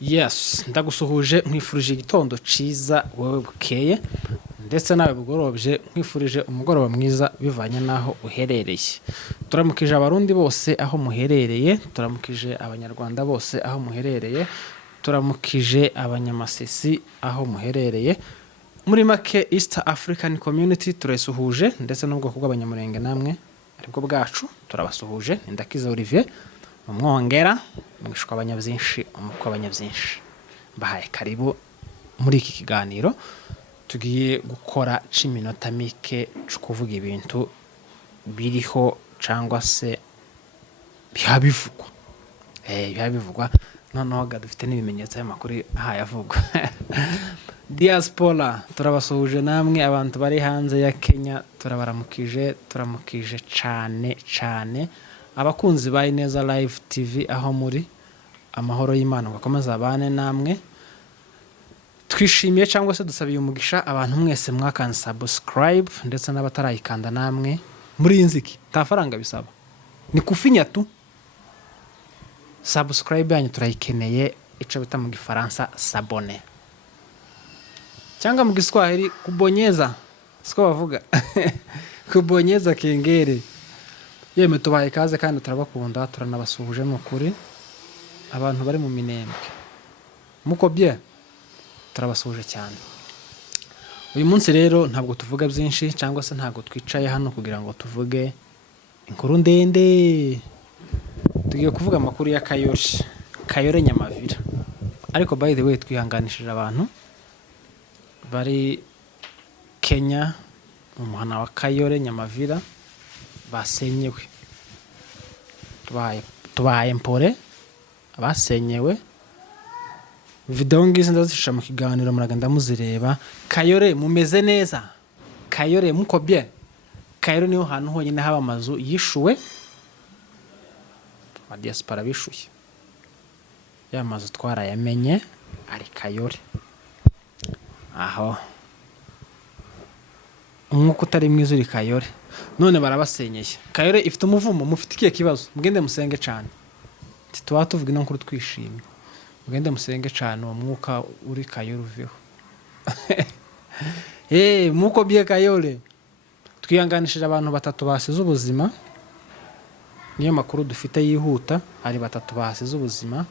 Yes, ndagusuhuje nkwifurije igitondo ciza wowe bukeye ndetse nawe bugorobye nkwifurije umugoroba mwiza bivanye naho uherereye. Turamukije abarundi bose aho muherereye, turamukije abanyarwanda bose aho muherereye, turamukije abanyamasisi aho muherereye. Muri make East African Community turayisuhuje ndetse n'ubwoko bw'abanyamurenge namwe aribwo bwacu turabasuhuje. Ndakiza Olivier umwongera mwishwa abanyabyinshi umukwa abanyabyinshi. Bahaye karibu muri iki kiganiro tugiye gukora c'iminota mike cyo kuvuga ibintu biriho cyangwa se bihabivugwa. Bihabivugwa noneho dufite n'ibimenyetso y'amakuru ahayavugwa. Diaspora turabasuhuje namwe abantu bari hanze ya Kenya turamukije cyane abakunzi ba Ineza Live TV aho muri amahoro y'Imana gakomeza abane namwe. Twishimiye cyangwa se dusabiye umugisha abantu mwese mwakan subscribe ndetse n'abatarayikanda namwe muri inziki tafaranga bisaba ni kufinya tu subscribe yanyu turayikeneye ico bita mu gifaransa s'abonner cyangwa mu Giswahili kubonyeza siko bavuga kubonyeza kengere. Yeme tubaye kaze kandi turabakunda turanabasuhuje n'ukuri abantu bari mu minembwe muko bye turabasuhuje cyane. Uyu munsi rero ntabwo tuvuga byinshi cyangwa se ntabwo twicaye hano kugira ngo tuvuge inkuru ndende. Tugiye kuvuga amakuru ya Kayore Nyamavira, ariko by the way twihanganishije abantu bari Kenya mu muhana wa Kayore Nyamavira basenyewe. Tubaye mpore abasenyewe. Video ngizi ndazishisha mu kiganiro muragenda muzireba. Kayore mumeze neza, Kayore muko bien. Kayore niho hantu honyine haba amazu yishuwe ba diaspora bishuye. Ya mazu twarayamenye ari Kayore aho umwuka utari mwiza uri Kayore none barabasenyeye. Kayore ifite umuvumo, mufite ikiye kibazo mugende musenge cyane tuba tuvuga ino nkuru twishimye. Mugende musenge cyane uwo mwuka uri Kayore uveho. Muko bye Kayore twihanganishije abantu batatu basize ubuzima. Niyo makuru dufite yihuta, hari batatu basize ubuzima,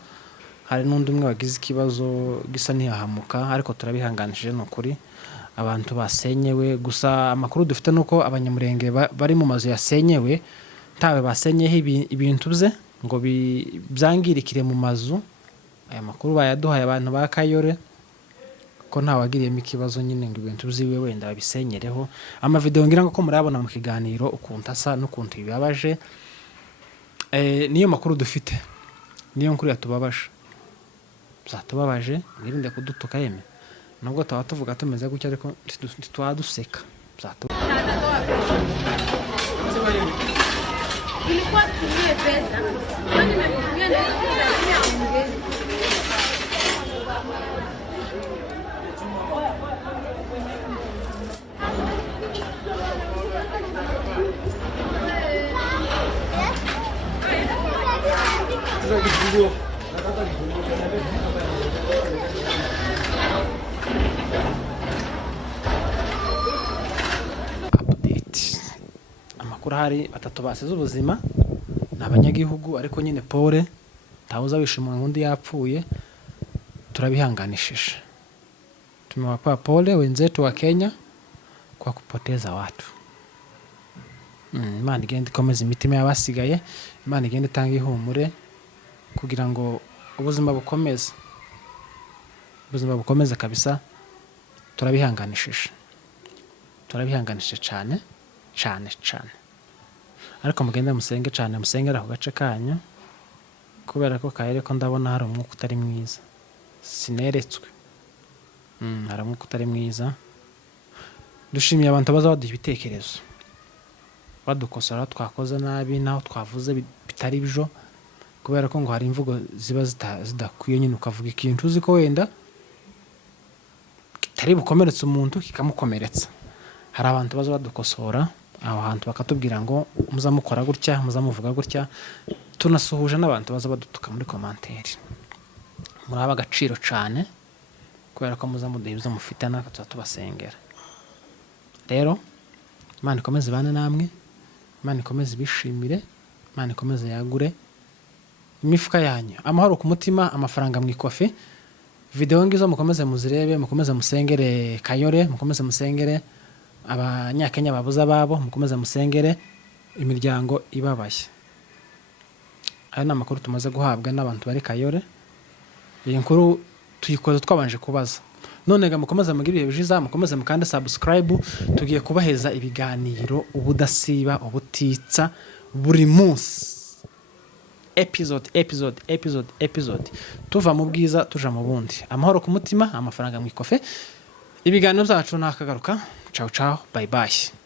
hari n'undi umwe wagize ikibazo gisa ntihahamuka, ariko turabihanganishije n'ukuri abantu basenyewe. Gusa amakuru dufite nuko abanyamurenge bari mu mazu yasenyewe tawe basenyeho ibintu bye ngo byangirikire mu mazu. Aya makuru bayaduhaye abantu ba Kayore ko nta wagiriyemo ikibazo nyine ngo ibintu byiwe wenda babisenyereho. Ama video ngira ngo ko murabona mu kiganiro ukuntu asa n'ukuntu bibabaje. Niyo makuru dufite, niyo nkuru yatubabaje. Zatubabaje mwirinde kudutuka yeme nubwo tawa tuvuga tumeze gutya ariko twaduseka ilikuwa tumie pesa kwani nimetumia na lazima ongeze. Amakuru hari batatu basize ubuzima n'abanyagihugu, ariko nyine pole tawuza wishimwa ngundi yapfuye. Turabihanganishije, tumewapa pole wenzetu wa Kenya kwa kupoteza watu. Imana igende ikomeza imitima y'abasigaye, Imana igende itanga ihumure kugira ngo ubuzima bukomeze kabisa. Turabihanganishije cyane ariko mugende musenge cyane, musengera ku gace kanyu kubera ko Kayore ko ndabona hari umwuka utari mwiza. Sineretswe hari umwuka utari mwiza. Dushimiye abantu baza baduha ibitekerezo badukosora twakoze nabi naho twavuze bitari byo, kubera ko ngo hari imvugo ziba zidakwiye nyine ukavuga ikintu uzi ko wenda kitari bukomeretse umuntu kikamukomeretsa. Hari abantu baza badukosora aho hantu bakatubwira ngo muzamukora gutya muzamuvuga gutya. Tunasuhuje n'abantu baza badutuka muri commentaire. muraba agaciro cyane kubera ko muza muduha ibyo mufite natwe tuba tubasengera. Rero Imana ikomeze ibane namwe, Imana ikomeze ibishimire, Imana ikomeze yagure imifuka yanyu, amahoro ku mutima, amafaranga mu ikofi. Video ngizo mukomeze muzirebe, mukomeze musengere Kayore, mukomeze musengere abanyakenya babuza babo, mukomeze musengere imiryango ibabaye. Aya ni amakuru tumaze guhabwa n'abantu bari Kayore. Iyi nkuru tuyikoze twabanje kubaza. None ga mukomeze mugire ibihe bijiza, mukomeze mukande subscribe, tugiye kubaheza ibiganiro ubudasiba ubutitsa buri munsi. Episode tuva mu bwiza tuja mu bundi. Amahoro ku mutima, amafaranga mu ikofe. Ibiganiro byacu nakagaruka. Ciao ciao, bye bye.